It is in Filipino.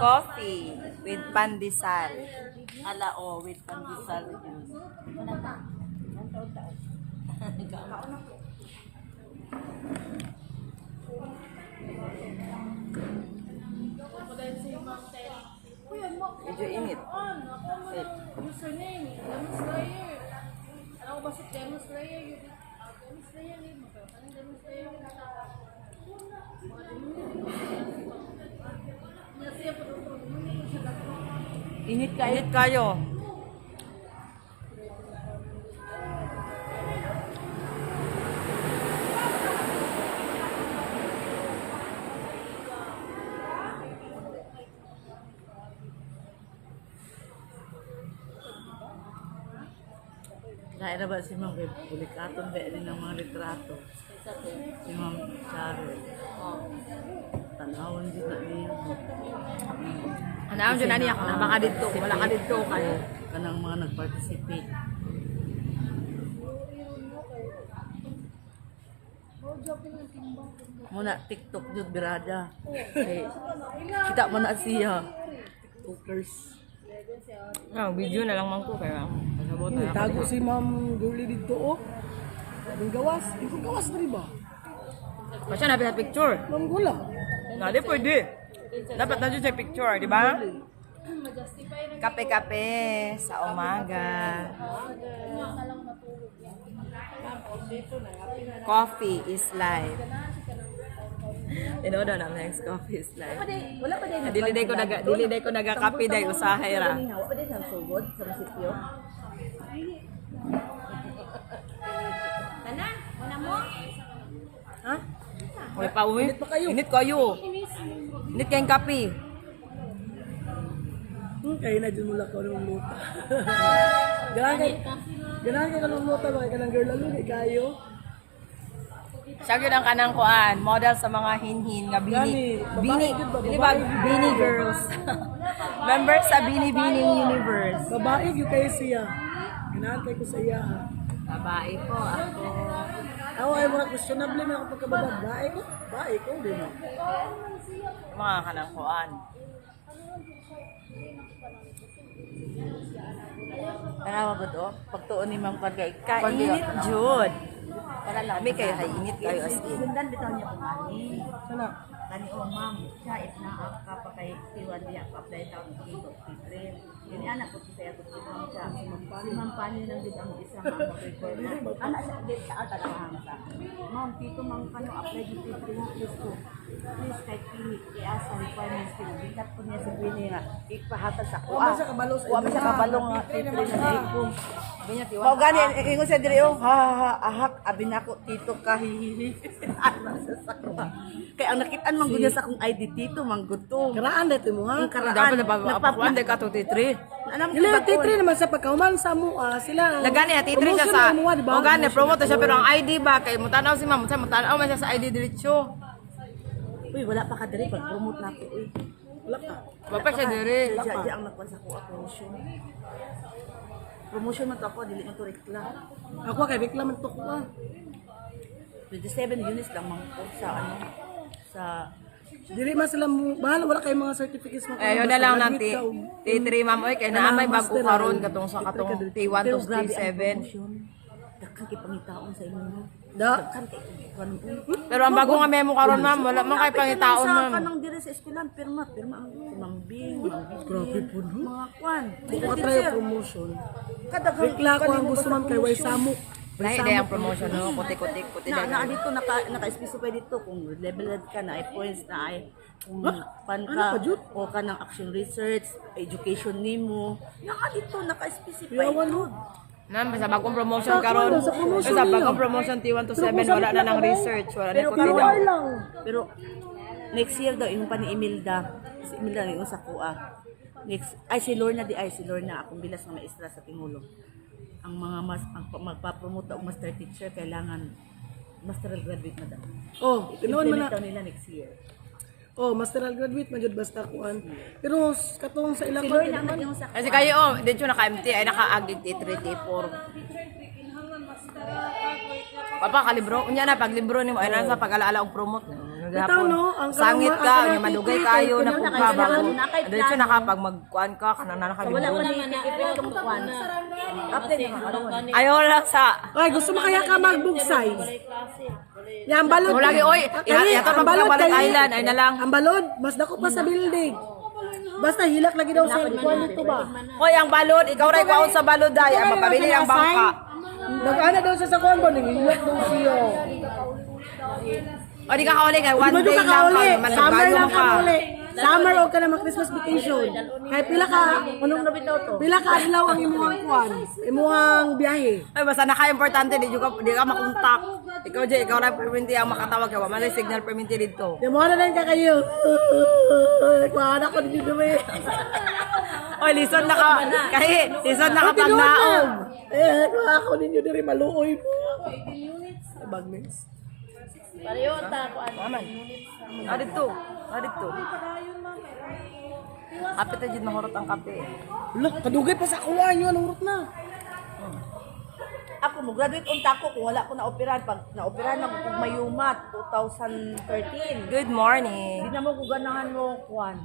Coffee with pandesal. Ala with pandesal. Medyo init. Init kayo. Init kayo. Kaya na ba si Ma'am Bulikaton ba rin ng mga litrato? Si Ma'am Charol. Tanawon din na niya. Tanawon din na niya. Baka dito. Wala ka dito kayo. Kanang mga nag-participate. Muna TikTok jud birada. Kita mo na siya. TikTokers. Video na lang man ko kaya. Tago si Ma'am Gurley dito, oh. Yung gawas. Yung gawas na rin ba? Masya nabi sa picture. Ma'am Gula. Nga, di pwede. Dapat na dyan sa picture, di ba? Kape-kape sa umaga. Coffee is life. Inodo na next coffee is life. Wala pa din. Dili day ko nagakape day usahay ra. Wala pa din ang sugod sa munisipyo. Tanan, muna mo. Ha? Uy pa uwi. Init kayo. Init kayong kape. Kaya na dyan mula ko ng luta. Ganahan ka ng luta ba? Kaya ng girl lalo, kayo. Siya yun ang kanang kuan, model sa mga hinhin nga bini. Di ba bini girls? Member sa Bini Universe. Babae, yung kayo siya. Ganahan kayo ko sa iya, ha? Babae po ako. Ako ay mga questionable na ako pagkababa. Babae ko? Babae ko, di ba? Mga kanang kuan. Tanawa ba do? Pagtuon ni Ma'am Pagkay, kainit jud. Kami kayo, init kayo as in. Sundan bitaw niya kung ani. Sana? Kani o ma'am, siya if na-up ka pa kay Tiwan diya, pa-apply taon dito, P3. Yun anak ko siya ito siya. Si Ma'am Pani lang din ang isa ma'am mag-record na. Anak siya, din sa ata lang ang sa. Ma'am, Tito, Ma'am Pano, apply dito P3 please ko. Please, kahit clinic, i-asa requirements ko. Bigat ko niya sa Bini nga, ipahatag sa kuha. Huwag sa kabalo sa Huwag sa kabalong nga, P3 na ipong. Mao gani ingon sa diri oh, ha ahak abi nako tito kahihihi. Kay ang nakitaan man gud sa akong ID tito mangguto. Karaan dito mo, ha? Dapat na papakuan day ka to titri. Anam Hindi, titri naman sa pagkauman sa mo, sila. Nagani ha titri siya sa. O gani promote siya pero ang ID ba kay mutanaw si ma'am, mutanaw man siya sa ID diretso. Uy, wala pa ka diri pag-promote na ako. Uy. Wala ka. Wala pa siya diri. Diya ang nagkuhan sa kuha promotion. Promotion man to ako, dili man to rekla. Ako kay reklaman to ko, 27 units lang man ko sa ano, sa Dili man sila mahal, wala kay mga certificates mo. Yun na lang natin. T3 ma'am oy kay naamay bago karon katong sa katong T1 to T7. Dakhan kay pangitaon sa inyo. Da. Dakhan kay kuan. Pero ang bago nga memo karon ma'am, wala man kay pangitaon ma'am. Kanang diri sa eskwelahan pirma ang Ma'am Bing, Grabe po, no? mga kuan. Ako try promotion. Kadaghan Rekla ko ang gusto man kay way samok. Lahi day ang promotion no, puti-puti na dito naka-specify dito kung level head ka na ay points na ay kung pan Ano pa, ka Jud? o ka ng action research, education nimo. Dito naka-specify. Yawan, no? Ma'am, sa bagong promotion karon. Sa promotion Sa nila. bagong promotion T1 to 7 wala na ng research, wala na Pero ko PR lang. Pero next year daw yung pa ni Imelda. Si Imelda yung sa kuha. Next si Lorna akong bilas ng maestra sa Tingulo. Ang mga magpa-promote og master teacher kailangan masteral graduate na daw. Oh, tinuon man na. Implement daw nila next year. Oh, masteral graduate man jud basta kuan. Pero katong sa ilang Si Lorna ang yung sa Kasi kayo oh, dito naka-MT ay naka-agit T3 T4. Papa kalibro, unya na pag libro nimo ay nasa pag-alaala og promote. gahapon. no, ang Sangit kanang- ka, ang nya kanang madugay titi, kayo na kuno pugka bago. nakay Diretso plano. na ka pag magkuan ka kanang Wala ko nakalimutan. na ikipit kung kuan. Update na karon. Ayaw lang sa Ay, gusto mo kaya ka magbugsay? Yan, balod. Mo lagi oy, yato ang pa balod Balot kay- Island ay na lang. Ang balod, mas dako pa sa building. Basta hilak lagi daw sa kuan nito ba? Hoy, ang balod, ikaw ray kuaon sa balod day, ang mapabili ang bangka. Nag-ana daw siya sa kuan ba? Nangilak daw siya. O di ka kauli kay one Di ba day ka lang kauli? ka, Summer magbayo lang mo ka ka. uli. Summer o ka na mag-Christmas vacation. Kaya pila ka, Anong na bitaw to? pila ka adlaw ang imuhang kuan, imuhang biyahe. Ay basta naka-importante di ka makontak. Ikaw jay, ikaw ray perminti ang makatawag ka, wa man lay signal perminti didto. Di mo na lang ka kayo. Kuhaan ako din dumi. Oy, lison na ka. Kay, lison na ka pag naog. Kuhaan ako ninyo diri maluoy mo. Bagnes. Pareho ta kuan. Aman. Adito. Kapit na jud mahurot ang kape. Lah, kadugay pa sa kuhaan yun, ang urot na. Ako mo graduate unta ko kung wala ko na operahan pag na-operahan ako kung mayumat 2013. Good morning. Di na mo ko ganahan mo kuan.